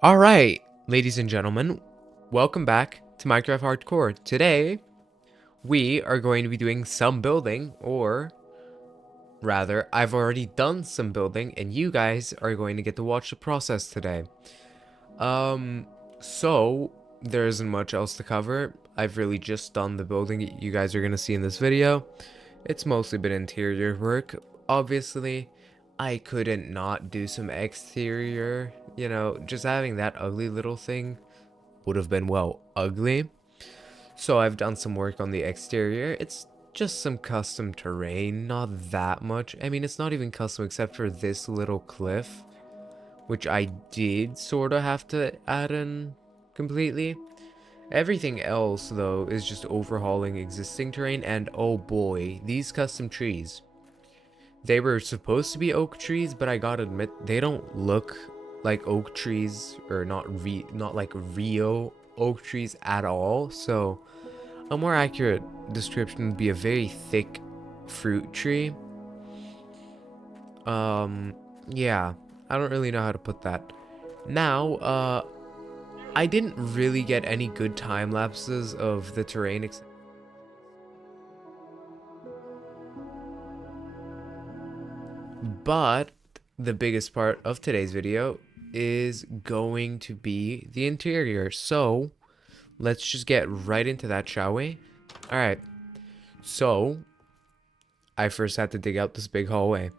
Alright, ladies and gentlemen, welcome back to Minecraft Hardcore. Today, we are going to be doing some building, or rather, I've already done some building, and you guys are going to get to watch the process today. So, there isn't much else to cover. I've really just done the building you guys are going to see in this video. It's mostly been interior work. Obviously, I couldn't not do some exterior, just having that ugly little thing would have been, well, ugly. So I've done some work on the exterior. It's just some custom terrain, not that much. I mean, it's not even custom except for this little cliff, which I did sort of have to add in completely. Everything else, though, is just overhauling existing terrain, and oh boy, these custom trees. They were supposed to be oak trees, but I gotta admit, they don't look like oak trees, or not like real oak trees at all. So a more accurate description would be a very thick fruit tree. Yeah, I don't really know how to put that. Now, I didn't really get any good time lapses of the terrain except but the biggest part of today's video is going to be the interior. So let's just get right into that, shall we? Alright, so I first had to dig out this big hallway.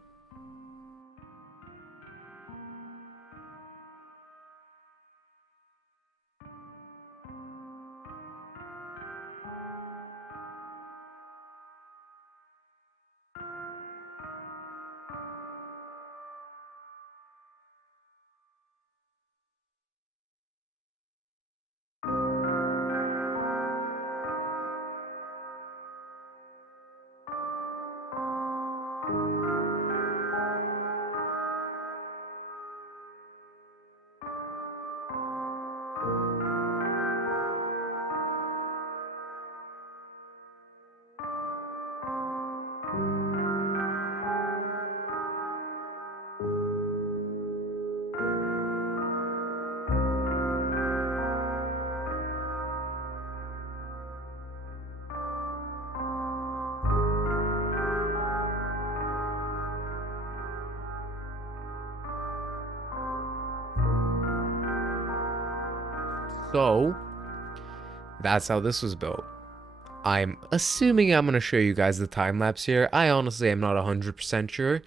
So that's how this was built. I'm assuming I'm going to show you guys the time lapse here. I honestly am not 100% sure,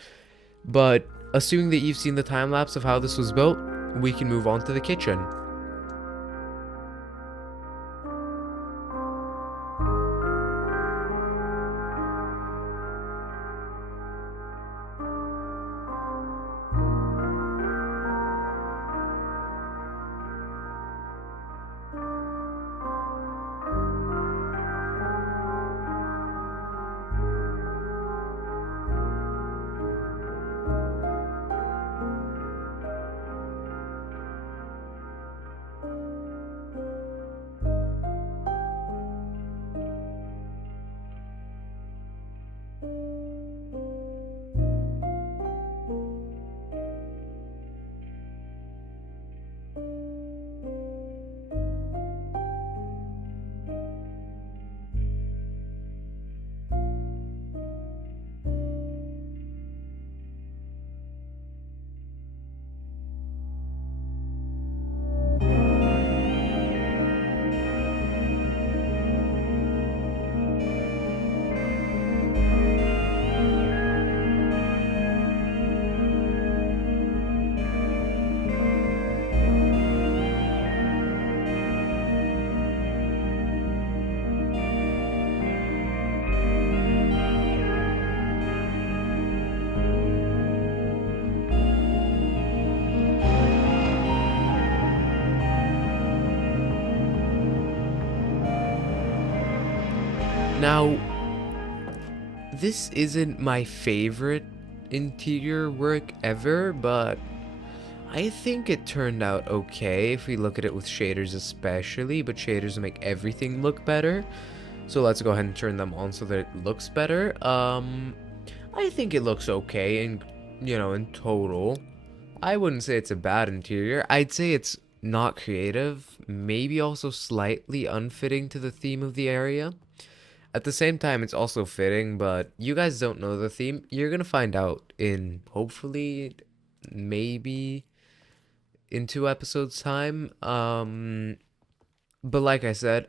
but assuming that you've seen the time lapse of how this was built, we can move on to the kitchen. Now, this isn't my favorite interior work ever, but I think it turned out okay if we look at it with shaders especially, but shaders make everything look better. So let's go ahead and turn them on so that it looks better. I think it looks okay in total. I wouldn't say it's a bad interior. I'd say it's not creative, maybe also slightly unfitting to the theme of the area. At the same time, it's also fitting, but you guys don't know the theme. You're gonna find out in hopefully maybe in 2 episodes time. But like I said,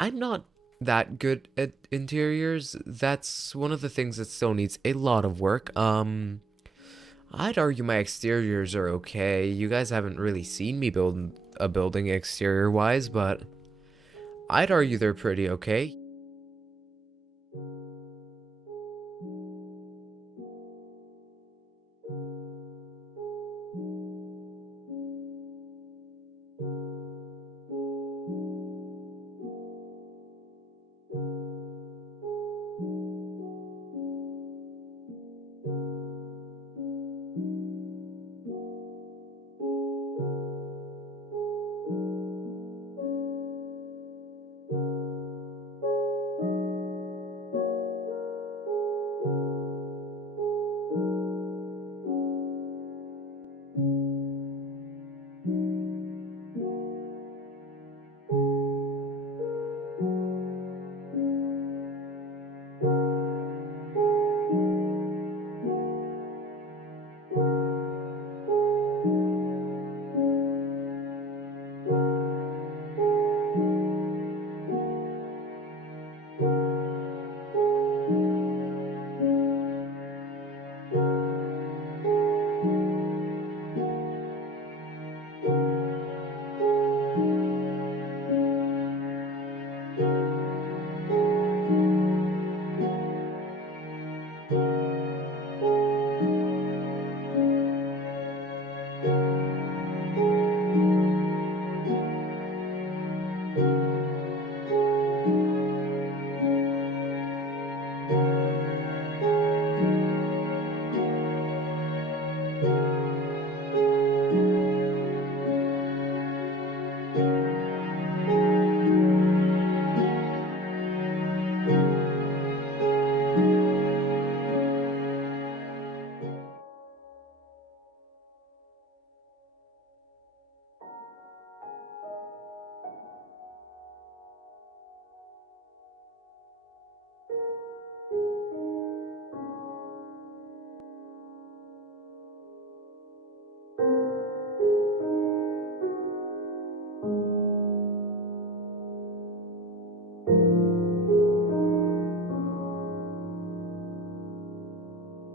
I'm not that good at interiors. That's one of the things that still needs a lot of work. I'd argue my exteriors are okay. You guys haven't really seen me build a building exterior wise, but I'd argue they're pretty okay.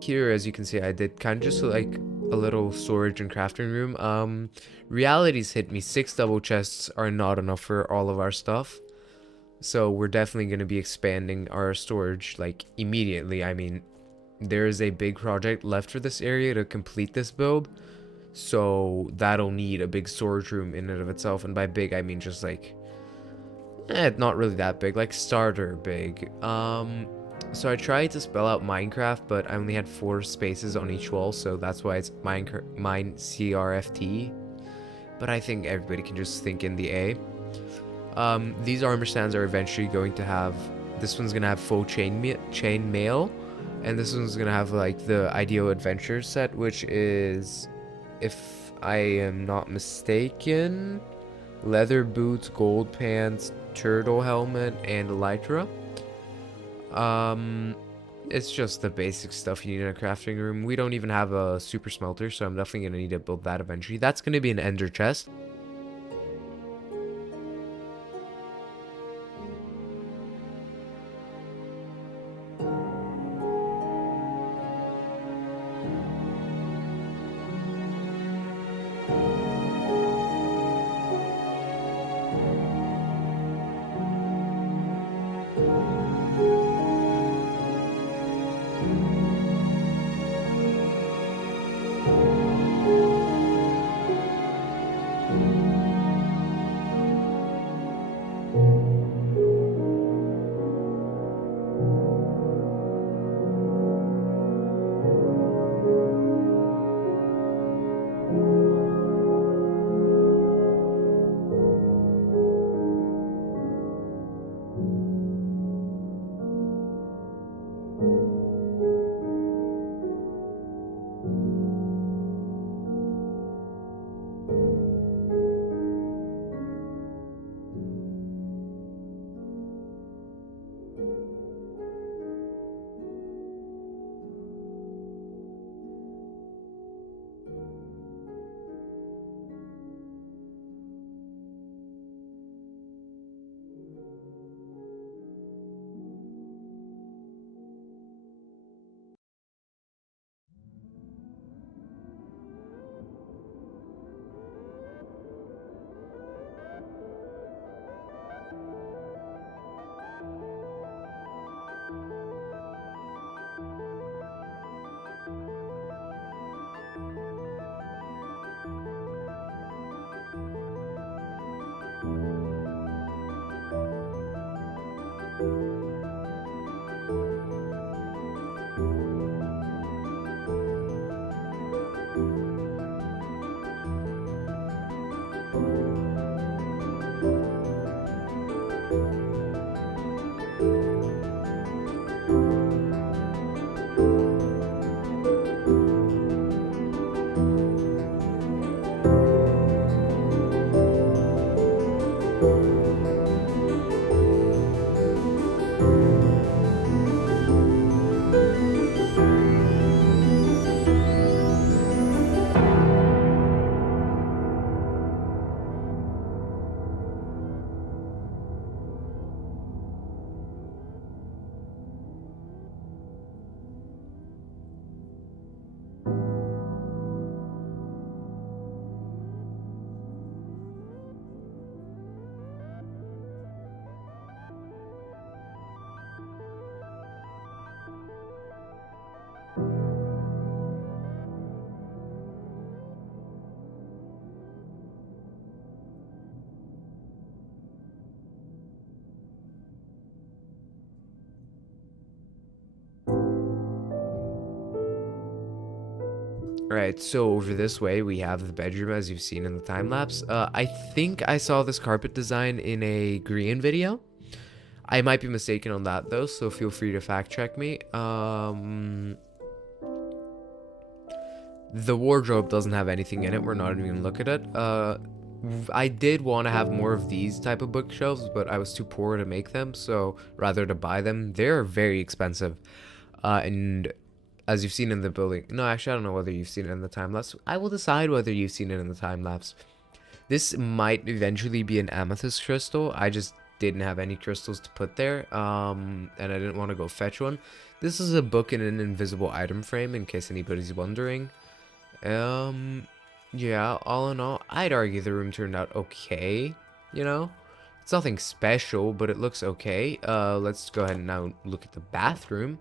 Here, as you can see, I did kind of just like a little storage and crafting room. Reality's hit me. 6 double chests are not enough for all of our stuff. So we're definitely going to be expanding our storage like immediately. I mean, there is a big project left for this area to complete this build. So that'll need a big storage room in and of itself. And by big, I mean just like, not really that big, like starter big. So I tried to spell out Minecraft, but I only had 4 spaces on each wall, so that's why it's CRFT. But I think everybody can just think in the A. These armor stands are eventually going to have, this one's gonna have full chain mail, and this one's gonna have like the ideal adventure set, which is, if I am not mistaken, leather boots, gold pants, turtle helmet, and elytra. It's just the basic stuff you need in a crafting room. We don't even have a super smelter, so I'm definitely gonna need to build that eventually. That's gonna be an ender chest. Alright, so over this way we have the bedroom as you've seen in the time lapse. I think I saw this carpet design in a green video. I might be mistaken on that though, so feel free to fact check me. The wardrobe doesn't have anything in it. We're not even gonna look at it. I did want to have more of these type of bookshelves, but I was too poor to make them, so rather to buy them. They're very expensive. And as you've seen in the building, no, actually I don't know whether you've seen it in the time lapse. I will decide whether you've seen it in the time lapse. This might eventually be an amethyst crystal. I just didn't have any crystals to put there, and I didn't want to go fetch one. This is a book in an invisible item frame, in case anybody's wondering. Yeah, all in all, I'd argue the room turned out okay, you know? It's nothing special, but it looks okay. Let's go ahead and now look at the bathroom.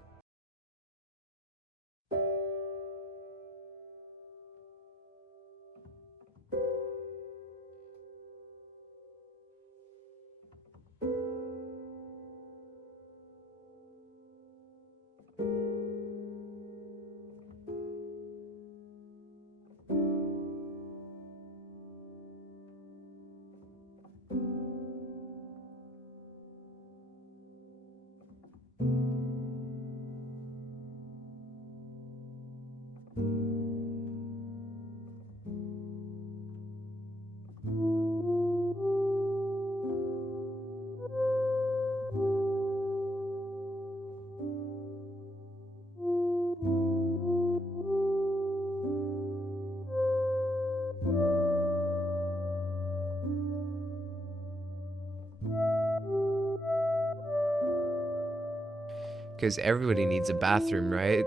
Because everybody needs a bathroom, right?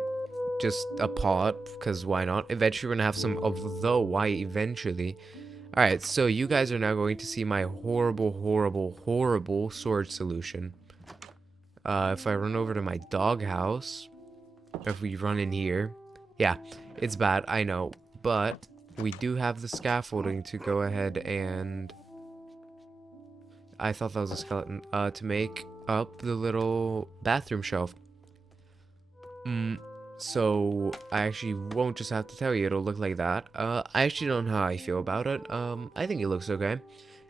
Just a pot, because why not? Eventually we're gonna have some of the why eventually. Alright, so you guys are now going to see my horrible, horrible, horrible storage solution. If I run over to my doghouse, if we run in here, yeah, it's bad, I know, but we do have the scaffolding to go ahead and... I thought that was a skeleton, to make up the little bathroom shelf. So I actually won't just have to tell you, it'll look like that. I actually don't know how I feel about it. I think it looks okay.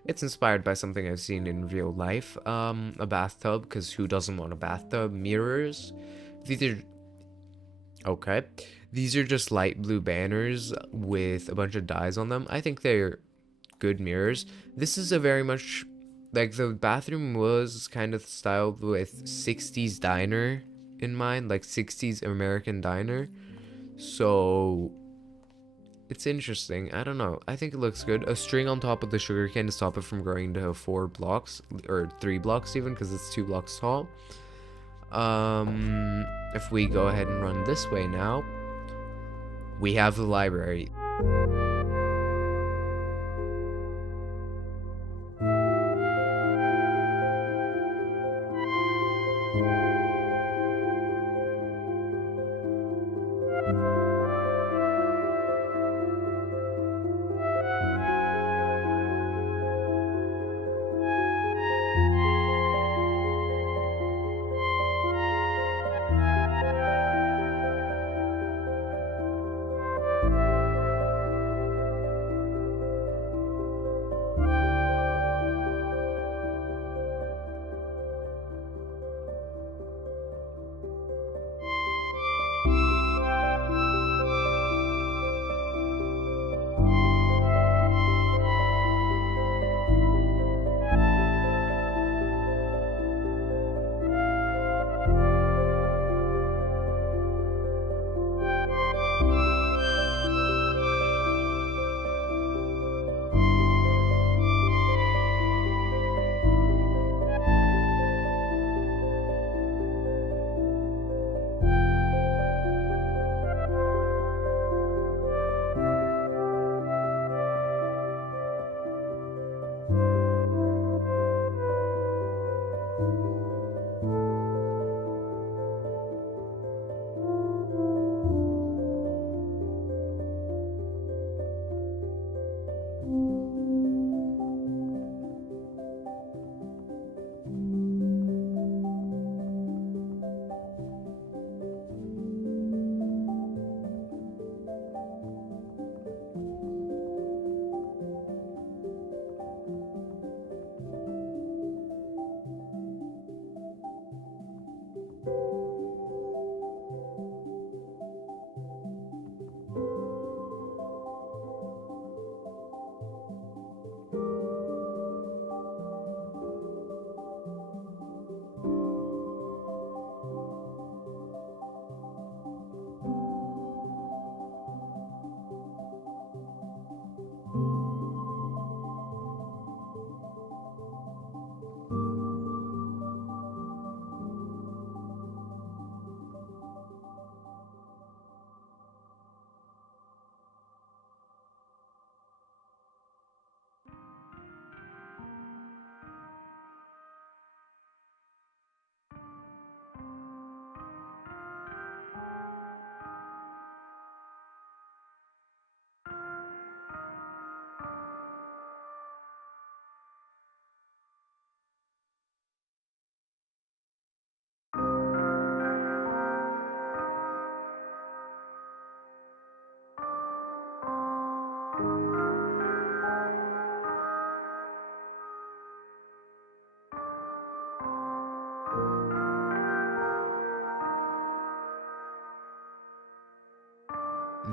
It's inspired by something I've seen in real life. A bathtub, because who doesn't want a bathtub? Mirrors. These are... Okay. These are just light blue banners with a bunch of dyes on them. I think they're good mirrors. This is a very much... Like, the bathroom was kind of styled with 60s diner in mind, like 60s American diner. So it's interesting. I don't know. I think it looks good. A string on top of the sugarcane to stop it from growing to 4 blocks, or 3 blocks even, because it's 2 blocks tall. If we go ahead and run this way now, we have the library.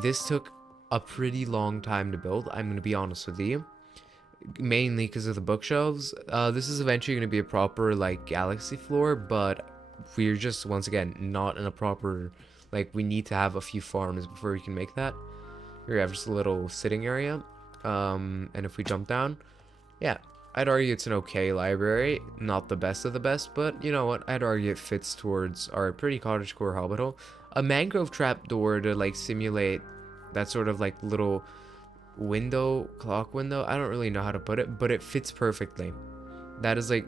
this took a pretty long time to build, I'm gonna be honest with you. Mainly because of the bookshelves. This is eventually gonna be a proper like galaxy floor, but we're just once again not in a proper, like, we need to have a few farms before we can make that. Here we have just a little sitting area. And if we jump down, yeah, I'd argue it's an okay library. Not the best of the best, but you know what? I'd argue it fits towards our pretty cottagecore hobbit hole. A mangrove trapdoor to like simulate that sort of like little window, clock window. I don't really know how to put it, but it fits perfectly. That is like,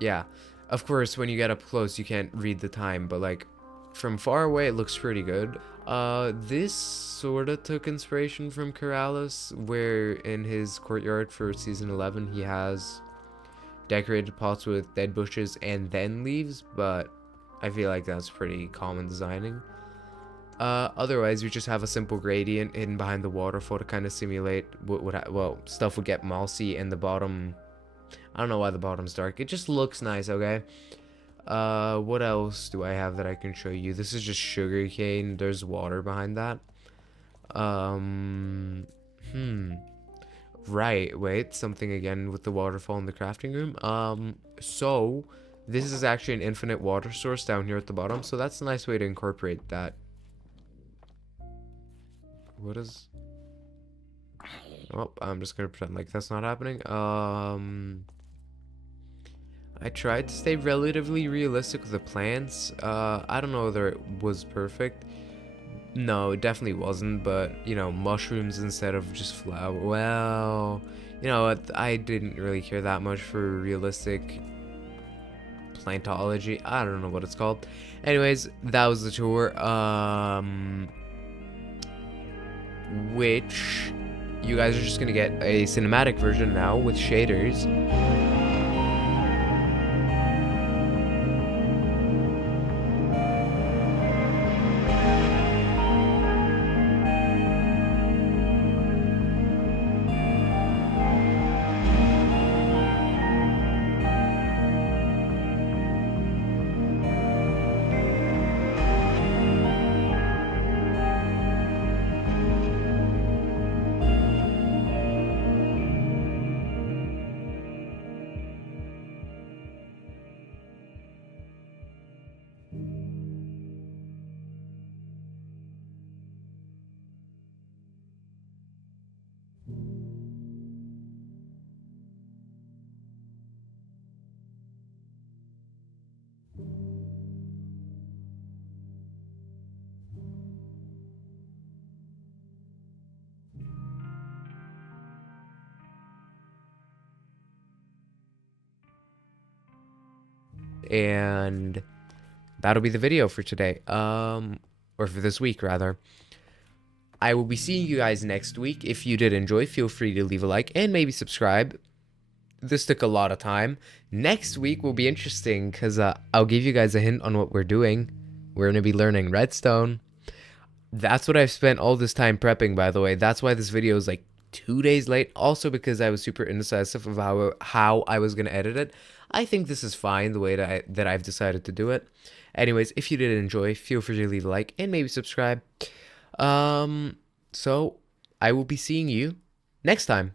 yeah. Of course, when you get up close, you can't read the time, but like from far away, it looks pretty good. This sort of took inspiration from Corrales, where in his courtyard for season 11, he has decorated pots with dead bushes and then leaves, but I feel like that's pretty common designing. Otherwise, we just have a simple gradient hidden behind the waterfall to kind of simulate what would well, stuff would get mossy and the bottom. I don't know why the bottom's dark. It just looks nice, okay? What else do I have that I can show you? This is just sugar cane. There's water behind that. Right, wait, something again with the waterfall in the crafting room. So this is actually an infinite water source down here at the bottom, so that's a nice way to incorporate that. What is... Oh, I'm just gonna pretend like that's not happening. I tried to stay relatively realistic with the plants. I don't know whether it was perfect. No, it definitely wasn't, but, you know, mushrooms instead of just flower. Well, you know what, I didn't really care that much for realistic plantology. I don't know what it's called. Anyways, that was the tour. Which you guys are just gonna get a cinematic version now with shaders. And that'll be the video for today. Or for this week, rather. I will be seeing you guys next week. If you did enjoy, feel free to leave a like and maybe subscribe. This took a lot of time. Next week will be interesting because I'll give you guys a hint on what we're doing. We're going to be learning redstone. That's what I've spent all this time prepping, by the way. That's why this video is like 2 days late. Also because I was super indecisive of how I was going to edit it. I think this is fine the way that I've decided to do it. Anyways, if you did enjoy, feel free to leave a like and maybe subscribe. So I will be seeing you next time.